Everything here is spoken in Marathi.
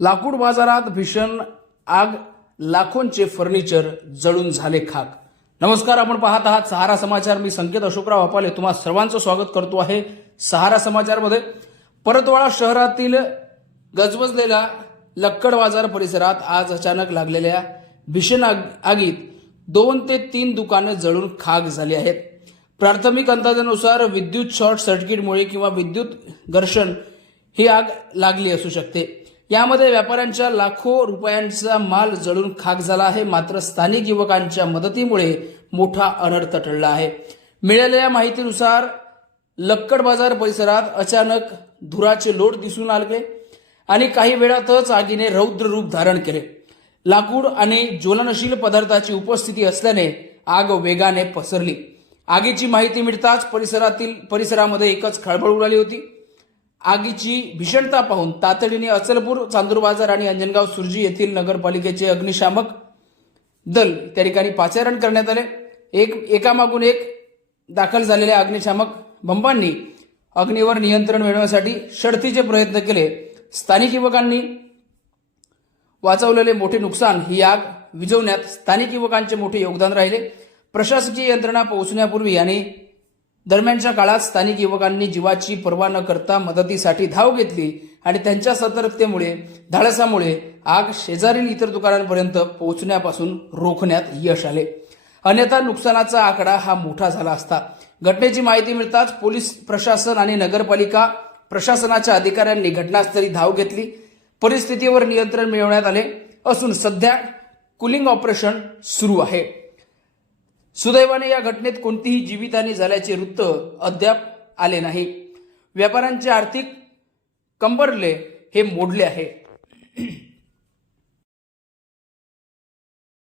लाकूड बाजारात भीषण आग, लाखोंचे फर्निचर जळून झाले खाक। नमस्कार, आपण पाहत आहात सहारा समाचार। मी संकेत अशोकराव अपाले तुम्हा सर्वांचं स्वागत करतो आहे सहारा समाचारमध्ये। परतवाडा शहरातील गजबजलेला लक्कड बाजार परिसरात आज अचानक लागलेल्या भीषण आगीत 2 ते 3 दुकाने जळून खाक झाली आहेत। प्राथमिक अंदाजानुसार विद्युत शॉर्ट सर्किटमुळे किंवा विद्युत घर्षण ही आग लागली असू शकते। यामध्ये व्यापाऱ्यांच्या लाखो रुपयांचा माल जळून खाक झाला आहे। मात्र स्थानिक युवकांच्या मदतीमुळे मोठा अनर्थ टळला आहे। मिळालेल्या माहितीनुसार लक्कड बाजार परिसरात अचानक धुराचे लोट दिसून आले आणि काही वेळातच आगीने रौद्र रूप धारण केले। लाकूड आणि ज्वलनशील पदार्थाची उपस्थिती असल्याने आग वेगाने पसरली। आगीची माहिती मिळताच परिसरामध्ये एकच खळबळ उडाली होती। आगीची भीषणता पाहून तातडीने अचलपूर, चांदूर बाजार आणि अंजनगाव सुर्जी येथील नगरपालिकेचे अग्निशामक दल त्या ठिकाणी पाचारण करण्यात आले। एकामागून एक दाखल झालेल्या अग्निशामक बंबांनी अग्नीवर नियंत्रण मिळवण्यासाठी शर्थीचे प्रयत्न केले। स्थानिक युवकांनी वाचवलेले मोठे नुकसान, ही आग विझवण्यात स्थानिक युवकांचे मोठे योगदान राहिले। प्रशासकीय यंत्रणा पोहोचण्यापूर्वी आणि दरम्यानच्या काळात स्थानिक युवकांनी जीवाची पर्वा न करता मदतीसाठी धाव घेतली आणि त्यांच्या सतर्कतेमुळे, धाडसामुळे आग शेजारील इतर दुकानांपर्यंत पोहोचण्यापासून रोखण्यात यश आले। अन्यथा नुकसानाचा आकडा हा मोठा झाला असता। घटनेची माहिती मिळताच पोलीस प्रशासन आणि नगरपालिका प्रशासनाच्या अधिकाऱ्यांनी घटनास्थळी धाव घेतली। परिस्थितीवर नियंत्रण मिळवण्यात आले असून सध्या कुलिंग ऑपरेशन सुरू आहे। सुदैवाने या घटनेत कोणतीही जीवितहानी झाल्याचे वृत्त अद्याप आले नाही। व्यापाऱ्यांचे आर्थिक कंबरले हे मोडले आहे।